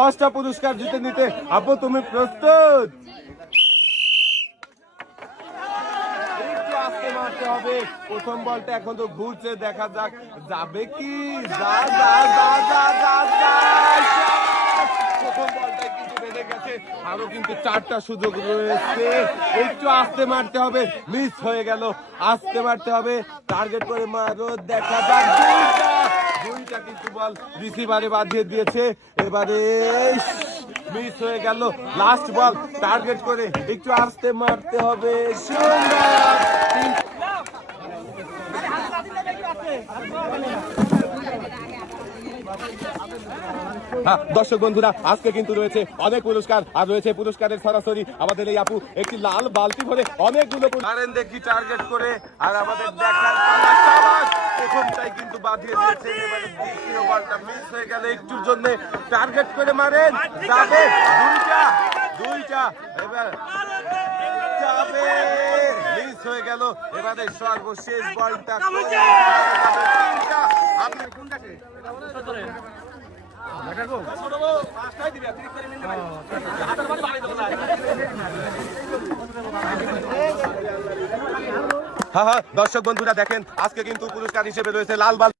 10টা পুরস্কার জিতে নিতে। আপু তুমি প্রস্তুত? একটু আস্তে মারতে হবে। প্রথম বলটা এখন তো ঘুরছে, দেখা যাক যাবে কি। যা যা যা যা যা যা। প্রথম বলটাই কিন্তু বেঁধে গেছে, আরো কিন্তু 4টা সুযোগ রয়েছে। একটু আস্তে মারতে হবে, মিস হয়ে গেল। আস্তে মারতে হবে, টার্গেট করে মারো, দেখা যাক। দুইটা কিন্তু বল রিসিভারে বাঁধিয়ে দিয়েছে। এবারে মিস হয়ে গেল। লাস্ট বল, টার্গেট করে একটু আস্তে মারতে হবে। সুন্দর। দর্শক বন্ধুরা, আজকে কিন্তু রয়েছে অনেক পুরস্কার, আর রয়েছে পুরস্কারের সরাসরি আমাদের এই আপু একটি লাল বালতি ভরে অনেকগুলো কারেন্ট দেখি টার্গেট করে। আর আমাদের দেখার প্রথমটাই কিন্তু বাঁধিয়ে দিয়েছে। এবারে দ্বিতীয় বলটা মিস হয়ে গেল, একটুর জন্য টার্গেট করে মারেন, যাবে দুইটা। এবার যাবে, মিস হয়ে গেল। এবারে সর্বশেষ বলটা আপনি কোনটাকে দর্শক বন্ধুরা দেখেন, আজকে কিন্তু পুরস্কার হিসেবে রয়েছে লাল বাল।